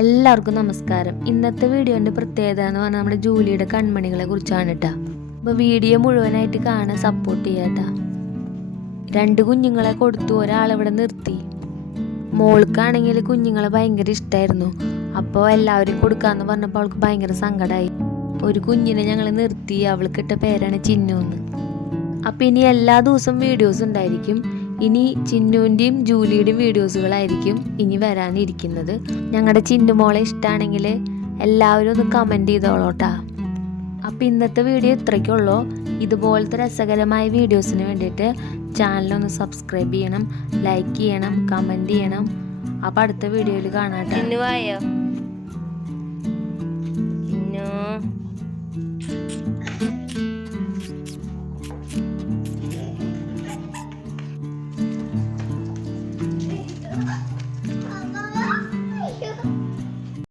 എല്ലാവർക്കും നമസ്കാരം. ഇന്നത്തെ വീഡിയോന്റെ പ്രത്യേകത എന്ന് പറഞ്ഞാൽ നമ്മുടെ ജൂലിയുടെ കൺമണികളെ കുറിച്ചാണ് കേട്ടോ അപ്പോൾ വീഡിയോ മുഴുവനായിട്ട് കാണാൻ സപ്പോർട്ട് ചെയ്യാട്ടാ രണ്ട് കുഞ്ഞുങ്ങളെ കൊടുത്തു ഒരാളിവിടെ നിർത്തി. മോൾക്കാണെങ്കിൽ കുഞ്ഞുങ്ങളെ ഭയങ്കര ഇഷ്ടമായിരുന്നു അപ്പോൾ എല്ലാവരും കൊടുക്കാന്ന് പറഞ്ഞപ്പോൾ അവൾക്ക് ഭയങ്കര സങ്കടമായി ഒരു കുഞ്ഞിനെ ഞങ്ങൾ നിർത്തി അവൾക്കിട്ട പേരാണ് ചിന്നു എന്ന് അപ്പം ഇനി എല്ലാ ദിവസവും വീഡിയോസ് ഉണ്ടായിരിക്കും. ഇനി ചിന്നുവിന്റെയും ജൂലിയുടെയും വീഡിയോസുകളായിരിക്കും ഇനി വരാനിരിക്കുന്നത്. ഞങ്ങളുടെ ചിന്നു മോളെ ഇഷ്ടമാണെങ്കിൽ എല്ലാവരും ഒന്ന് കമന്റ് ചെയ്തോളോട്ടാ. അപ്പം ഇന്നത്തെ വീഡിയോ ഇത്രയ്ക്കുള്ളൂ. ഇതുപോലത്തെ രസകരമായ വീഡിയോസിന് വേണ്ടിയിട്ട് ചാനലൊന്ന് സബ്സ്ക്രൈബ് ചെയ്യണം ലൈക്ക് ചെയ്യണം കമന്റ് ചെയ്യണം. അപ്പം അടുത്ത വീഡിയോയിൽ കാണാം ചിന്നുവായോ?